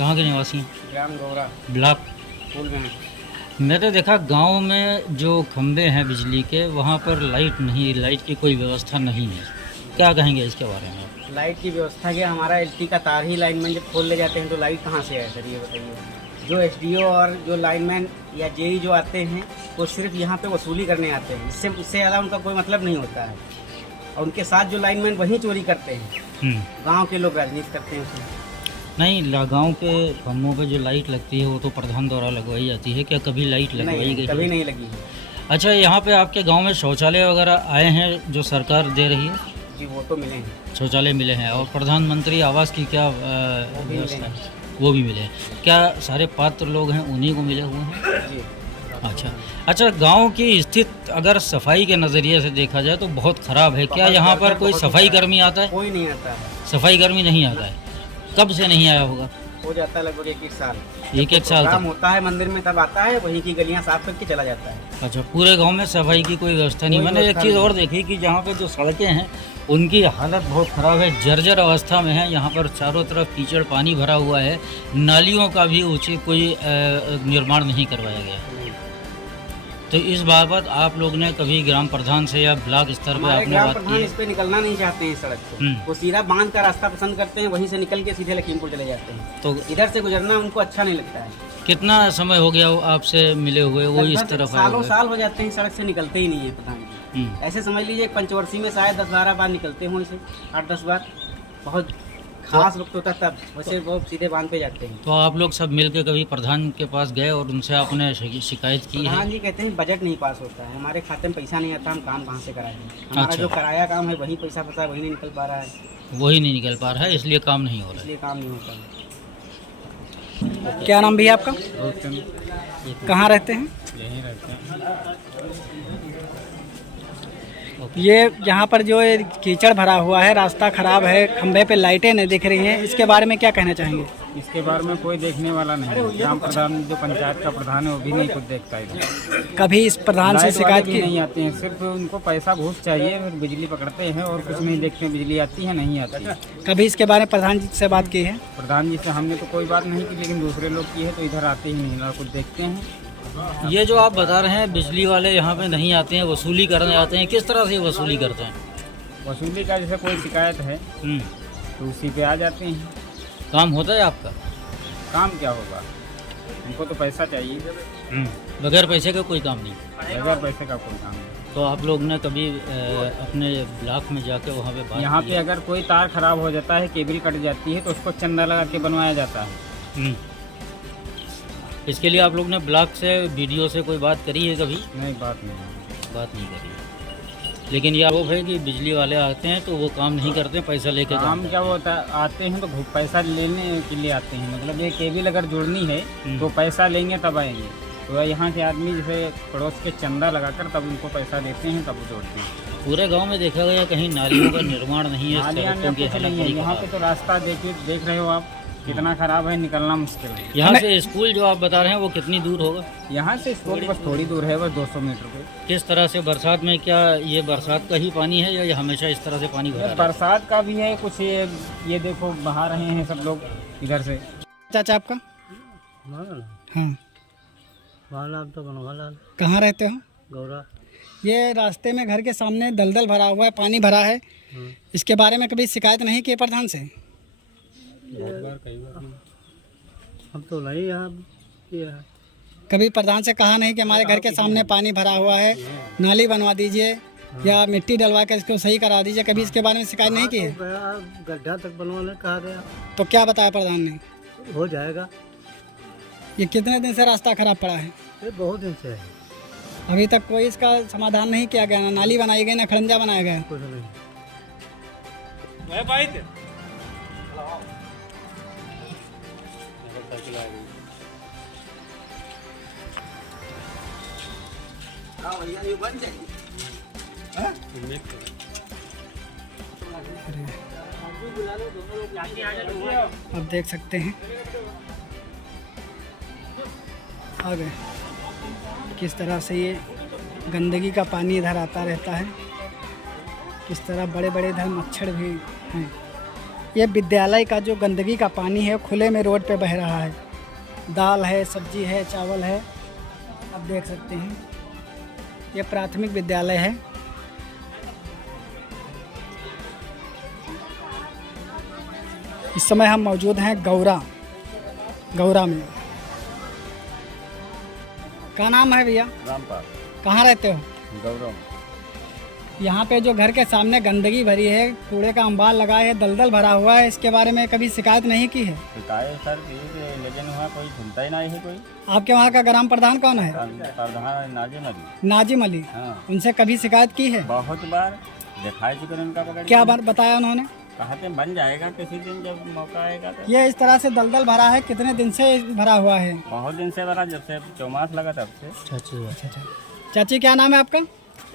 कहाँ के निवासी हैं? ग्राम गौरा ब्लॉक। पुल में। मैंने देखा गांव में जो खंबे हैं बिजली के, वहाँ पर लाइट की कोई व्यवस्था नहीं है। क्या कहेंगे इसके बारे में आप? लाइट की व्यवस्था क्या, हमारा एलटी का तार ही लाइनमैन जब खोल ले जाते हैं तो लाइट कहाँ से आए सर, ये बताइए। जो एसडीओ और जो लाइनमैन या जेई जो आते हैं वो सिर्फ यहाँ पे वसूली करने आते हैं, इससे ज़्यादा उनका कोई मतलब नहीं होता है। और उनके साथ जो लाइनमैन वहीं चोरी करते हैं, गाँव के लोग राजनीति करते हैं उसमें। नहीं, गाँव के खम्भों पे जो लाइट लगती है वो तो प्रधान द्वारा लगवाई जाती है। क्या कभी लाइट लगवाई गई? कभी नहीं लगी है। अच्छा, यहाँ पे आपके गांव में शौचालय वगैरह आए हैं जो सरकार दे रही है? जी वो तो मिले हैं, शौचालय मिले हैं। और प्रधानमंत्री आवास की क्या व्यवस्था है? वो भी मिले हैं। क्या सारे पात्र लोग हैं उन्हीं को मिले हुए हैं? जी। अच्छा, गांव की स्थिति अगर सफाई के नज़रिए से देखा जाए तो बहुत ख़राब है। क्या यहाँ पर कोई सफाई कर्मी आता है? कोई नहीं आता है। सफाई कर्मी नहीं आता है। कब से नहीं आया होगा? हो जाता है लगभग एक साल। एक साल काम होता है मंदिर में तब आता है, वहीं की गलियां साफ करके चला जाता है। अच्छा, पूरे गांव में सफाई की कोई व्यवस्था नहीं। मैंने एक चीज़ और देखी कि जहाँ पे जो सड़कें हैं उनकी हालत बहुत ख़राब है, जर्जर अवस्था में है। यहाँ पर चारों तरफ कीचड़ पानी भरा हुआ है। नालियों का भी उचित कोई निर्माण नहीं करवाया गया। तो इस बाबत आप लोग ने कभी ग्राम प्रधान से या ब्लॉक स्तर पर आपने ग्राम बात प्रधान की? इस पे निकलना नहीं चाहते हैं सड़क से, वो सीधा बांध का रास्ता पसंद करते हैं, वहीं से निकल के सीधे लखीमपुर चले जाते हैं। तो इधर से गुजरना उनको अच्छा नहीं लगता है। कितना समय हो गया वो आपसे मिले हुए? वो इस तरफ आए सालों हुए? साल हो जाते हैं, सड़क से निकलते ही नहीं है प्रधान जी। ऐसे समझ लीजिए पंचवर्षी में शायद 10-12 बार निकलते हों, इसे 8-10 बार। बहुत खास वक्त होता तब, वैसे वो सीधे बांध पे जाते हैं। तो आप लोग सब मिलके कभी प्रधान के पास गए और उनसे आपने शिकायत की है? प्रधान जी कहते हैं बजट नहीं पास होता है, हमारे खाते में पैसा नहीं आता, हम काम कहाँ से कराएं। हमारा जो कराया काम है वही पैसा फंसा, वही नहीं निकल पा रहा है। वही नहीं निकल पा रहा है, इसलिए काम नहीं हो रहा है। इसलिए काम नहीं होता है। क्या नाम भैया आपका? कहाँ रहते हैं? यहीं रहते हैं। ये यहाँ पर जो ये कीचड़ भरा हुआ है, रास्ता खराब है, खंभे पे लाइटें नहीं दिख रही हैं, इसके बारे में क्या कहना चाहेंगे? इसके बारे में कोई देखने वाला नहीं है। ग्राम प्रधान जो पंचायत का प्रधान है वो भी नहीं कुछ देखता है। कभी इस प्रधान से शिकायत की? नहीं आते हैं, सिर्फ उनको पैसा घूस चाहिए, फिर बिजली पकड़ते हैं और कुछ नहीं देखते हैं बिजली आती है नहीं आती है। कभी इसके बारे में प्रधान जी से बात की है? प्रधान जी से हमने तो कोई बात नहीं की, लेकिन दूसरे लोग की है तो इधर आते ही नहीं, ना कुछ देखते हैं। ये जो आप बता रहे हैं बिजली वाले यहाँ पे नहीं आते हैं, वसूली करने आते हैं, किस तरह से वसूली करते हैं? वसूली का जैसे कोई शिकायत है तो उसी पे आ जाते हैं। काम होता है आपका? काम क्या होगा, हमको तो पैसा चाहिए। बगैर पैसे का कोई काम नहीं? बगैर पैसे का कोई काम नहीं। तो आप लोग ने कभी अपने ब्लॉक में जाके वहाँ पे बात यहाँ की पे है? अगर कोई तार खराब हो जाता है, केबल कट जाती है तो उसको चंदा लगा के बनवाया जाता है। इसके लिए आप लोग ने ब्लॉक से वीडियो से कोई बात करी है कभी? नहीं, बात नहीं करी। लेकिन ये आरोप है कि बिजली वाले आते हैं तो वो काम नहीं करते, पैसा लेके काम क्या वो होता है, आते हैं तो पैसा लेने के लिए आते हैं। मतलब ये केबल अगर जोड़नी है तो पैसा लेंगे तब आएंगे। तो यहाँ के आदमी जैसे पड़ोस के चंदा लगाकर तब उनको पैसा देते हैं, तब वो जोड़ते हैं। पूरे गांव में देखा गया कहीं नालियों का निर्माण नहीं है, नालियाँ सड़कों की कुछ हालत नहीं है। बड़ी यहाँ खराब पे तो रास्ता देख रहे हो आप कितना खराब है, निकलना मुश्किल है। है। यहाँ से स्कूल जो आप बता रहे हैं वो कितनी दूर होगा? यहाँ से स्कूल बस थोड़ी दूर है, बस 200 मीटर पे। किस तरह से बरसात में, क्या ये बरसात का ही पानी है या ये हमेशा इस तरह से पानी भरा रहता है? बरसात का भी है कुछ, ये देखो बहा रहे हैं सब लोग इधर से। चाचा आपका? हाँ। कहाँ रहते हो? गौरा। ये रास्ते में घर के सामने दलदल भरा हुआ है, पानी भरा है, इसके बारे में कभी शिकायत नहीं की प्रधान से? हम तो नहीं यहाँ कभी प्रधान से कहा नहीं कि हमारे घर के सामने पानी भरा हुआ है, नाली बनवा दीजिए या मिट्टी डलवा कर इसको सही करा दीजिए? कभी इसके बारे में शिकायत नहीं की है? गड्ढा तक बनवाने कहा गया, तो क्या बताया प्रधान ने? हो जाएगा। ये कितने दिन से रास्ता खराब पड़ा है? ये बहुत दिन से है, अभी तक कोई इसका समाधान नहीं किया गया, ना नाली बनाई गई ना खड़ंजा बनाया गया। कुछ नहीं। आप देख सकते हैं आगे किस तरह से ये गंदगी का पानी इधर आता रहता है, किस तरह बड़े बड़े इधर मच्छर भी हैं। ये विद्यालय का जो गंदगी का पानी है खुले में रोड पे बह रहा है। दाल है, सब्जी है, चावल है, आप देख सकते हैं। ये प्राथमिक विद्यालय है। इस समय हम मौजूद हैं गौरा में। क्या नाम है भैया? रामपाल। कहाँ रहते हो? गौरव। यहाँ पे जो घर के सामने गंदगी भरी है, कूड़े का अंबार लगा है, दलदल भरा हुआ है, इसके बारे में कभी शिकायत नहीं की है? शिकायत सर की लेकिन वहाँ कोई सुनता ही नहीं है कोई। आपके वहाँ का ग्राम प्रधान कौन है? प्रधान नाजिम अली। नाजिम अली। हाँ, उनसे कभी शिकायत की है? बहुत बार दिखाई चुके उनका पकड़। क्या बात बताया उन्होंने? कहते बन जाएगा किसी दिन जब मौका आएगा तो। ये इस तरह से दलदल भरा है, कितने दिन से भरा हुआ है? बहुत दिन से भरा, जब से चौमास लगा तब से। चाची क्या नाम है आपका?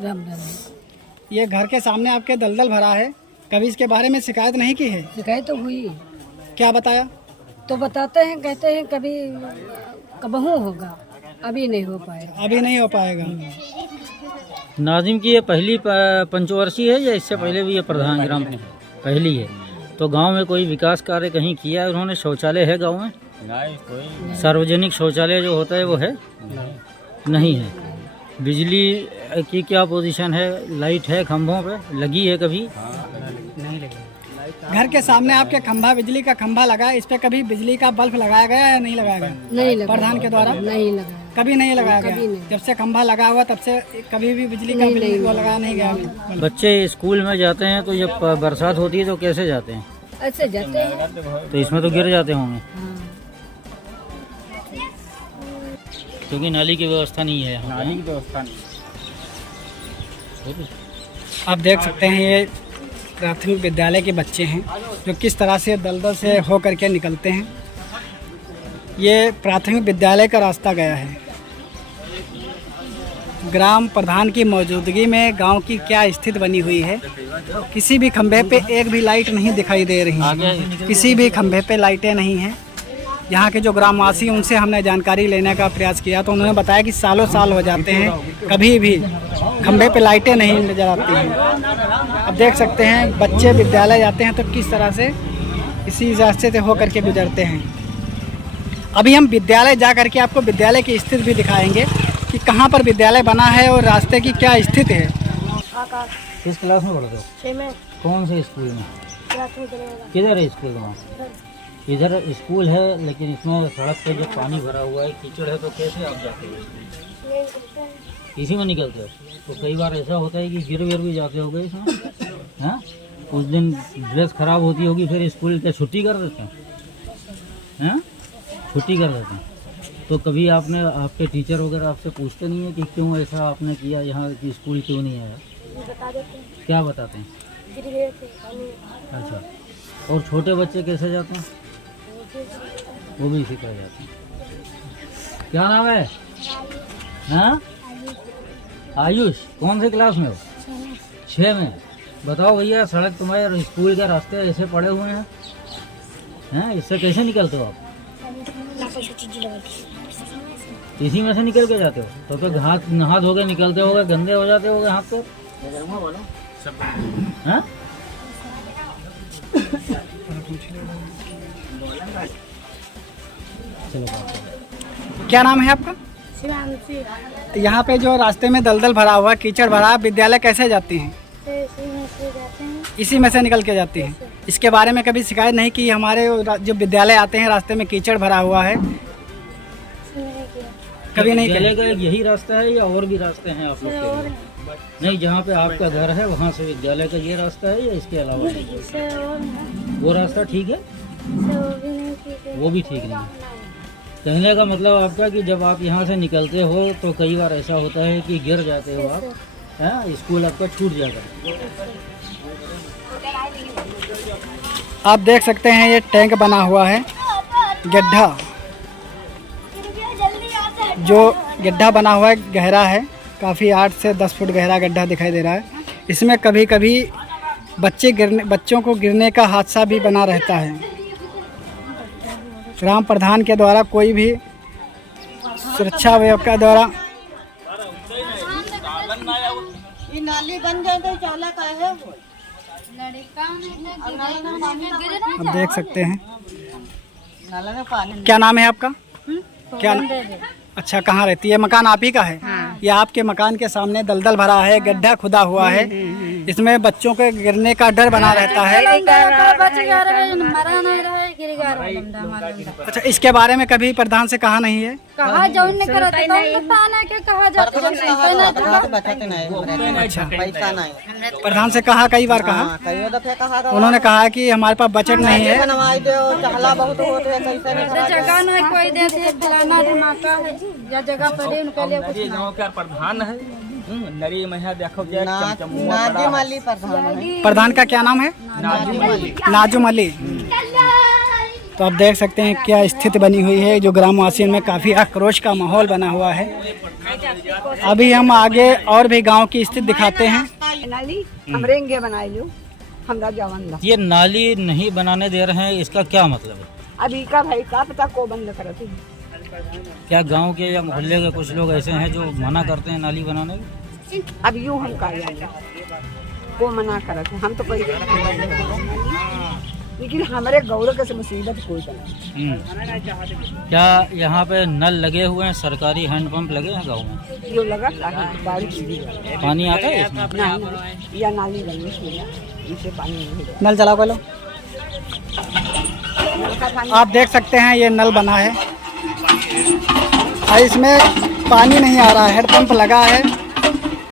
राम। ये घर के सामने आपके दलदल भरा है, कभी इसके बारे में शिकायत नहीं की है? शिकायत तो हुई। क्या बताया? तो बताते हैं, कहते हैं कभी कबहू होगा, अभी नहीं हो पाएगा। अभी नहीं हो पाएगा। नाजिम की ये पहली पंचवर्षीय है या इससे पहले भी ये प्रधान ग्राम पहली है? तो गांव में कोई विकास कार्य कहीं किया है उन्होंने? शौचालय है गांव में? नहीं कोई। सार्वजनिक शौचालय जो होता है वो है? नहीं है। बिजली की क्या पोजीशन है? लाइट है खंभों पे लगी है कभी? नहीं लगी। घर के सामने आपके खंभा, बिजली का खंभा लगा है, इस पे कभी बिजली का बल्ब लगाया गया है या नहीं लगाया गया? नहीं लगा। प्रधान के द्वारा नहीं लगा। कभी नहीं लगाया कभी गया। नहीं। जब से खंभा लगा हुआ तब से कभी भी बिजली का बिल वो लगाया नहीं गया। बच्चे स्कूल में जाते हैं तो जब बरसात होती है तो कैसे जाते हैं? ऐसे जाते हैं। तो इसमें तो गिर जाते होंगे हाँ। क्योंकि नाली की व्यवस्था नहीं है यहाँ पे। नाली की व्यवस्था नहीं। आप देख सकते हैं ये प्राथमिक विद्यालय के बच्चे हैं जो किस तरह से दलदल से हो करके निकलते हैं। ये प्राथमिक विद्यालय का रास्ता गया है। ग्राम प्रधान की मौजूदगी में गांव की क्या स्थिति बनी हुई है। किसी भी खंभे पे एक भी लाइट नहीं दिखाई दे रही है। किसी भी खंभे पे लाइटें नहीं हैं। यहाँ के जो ग्रामवासी उनसे हमने जानकारी लेने का प्रयास किया तो उन्होंने बताया कि सालों साल हो जाते हैं, कभी भी खंभे पे लाइटें नहीं नजर आती हैं। अब देख सकते हैं बच्चे विद्यालय जाते हैं तो किस तरह से इसी रास्ते से हो करके गुजरते हैं। अभी हम विद्यालय जा करके आपको विद्यालय की स्थिति भी दिखाएंगे कि कहाँ पर विद्यालय बना है और रास्ते की क्या स्थिति है। किस क्लास में पढ़ते हो? कौन से स्कूल में? किधर है स्कूल? वहाँ इधर स्कूल है, लेकिन इसमें सड़क पे जो पानी भरा हुआ है, कीचड़ है, तो कैसे आप जाते हो? इसी में निकलते हो? तो कई बार ऐसा होता है कि गिर भी जाते होगे इसमें। हाँ, उस दिन ड्रेस खराब होती होगी, फिर स्कूल क्या छुट्टी कर देते हैं? हाँ, छुट्टी कर देते हैं। तो कभी आपने, आपके टीचर वगैरह आपसे पूछते नहीं है कि क्यों ऐसा आपने किया, यहाँ की स्कूल क्यों नहीं आया? बता देते हैं। क्या बताते हैं? गिर गए थे पानी। अच्छा, और छोटे बच्चे कैसे जाते हैं? वो भी इसी तरह जाते हैं। क्या नाम है? हाँ, आयुष। कौन से क्लास में हो? 6 में। बताओ भैया, सड़क तुम्हारे और स्कूल के रास्ते ऐसे पड़े हुए हैं, हैं? इससे कैसे निकलते हो आप? इसी में से निकल के जाते हो? तो हाथ नहा धो के निकलते होगे, गंदे हो जाते होगे हाथ तो। हाँ? क्या नाम है आपका? शिवांशी। यहाँ पे जो रास्ते में दलदल भरा हुआ, कीचड़ भरा, विद्यालय कैसे जाती हैं? से जाते हैं। इसी में से निकल के जाती हैं। इसके बारे में कभी शिकायत नहीं की? हमारे जो विद्यालय आते हैं रास्ते में कीचड़ भरा हुआ है, नहीं किया। कभी नहीं विद्यालय किया? का एक यही रास्ता है या और भी रास्ते हैं आप लोग के और लिए? नहीं, जहाँ पे आपका घर है वहाँ से विद्यालय का ये रास्ता है या इसके अलावा है? इससे और वो रास्ता ठीक है? इससे वो भी नहीं ठीक है। वो भी ठीक नहीं है। कहने का मतलब आपका कि जब आप यहाँ से निकलते हो तो कई बार ऐसा होता है कि गिर जाते हो आप, हैं? स्कूल आपका छूट जाता है। आप देख सकते हैं ये टैंक बना हुआ है, गड्ढा, जो गड्ढा बना हुआ है गहरा है, काफ़ी 8 से 10 फुट गहरा गड्ढा दिखाई दे रहा है। इसमें कभी कभी बच्चों को गिरने का हादसा भी बना रहता है। ग्राम प्रधान के द्वारा कोई भी सुरक्षा व्यवस्था द्वारा ये नाली बन जाए तो चाला का है वो आप देख सकते हैं। क्या नाम है आपका? क्या? अच्छा, कहाँ रहती है? मकान आप ही का है? या आपके मकान के सामने दलदल भरा है, गड्ढा खुदा हुआ है, इसमें बच्चों के गिरने का डर बना रहता है। अच्छा, इसके बारे में कभी प्रधान से कहा नहीं है? कहा जौन ने करत है के कहा जाता है। अच्छा, प्रधान से कहा, कई बार कहा, उन्होंने कहा कि हमारे पास बजट नहीं है। जगह नहीं कोई देते, फलाना धमाका है या जगह पड़े उनके लिए कुछ गाँव का प्रधान है। नरी महिला देखो प्रधान का क्या नाम है? नाजुम अली। तो आप देख सकते हैं क्या स्थिति बनी हुई है, जो ग्रामवासियों में काफ़ी आक्रोश का माहौल बना हुआ है। अभी हम आगे और भी गांव की स्थिति दिखाते हैं। नाली हमरेंगे बनाए लो, हमरा जवान ला। ये नाली नहीं बनाने दे रहे हैं, इसका क्या मतलब है? अभी का भाई का पता को बंद करते हैं। क्या गांव के या मोहल्ले के कुछ लोग ऐसे हैं जो मना करते हैं नाली बनाने को? अब यूँ हम कार्यालय को मना करते हैं, हम तो कोई लेकिन हमारे गौरव के से मुसीबत कोई नहीं। क्या यहाँ पे नल लगे हुए हैं? सरकारी हैंडपंप लगे हैं गाँव में? जो लगा बारिश पानी आता है इसमें? नहीं, या नाली बनी इसे पानी नहीं। नल चलाओ पहले। आप देख सकते हैं ये नल बना है और इसमें पानी नहीं आ रहा है, हैंडपंप लगा है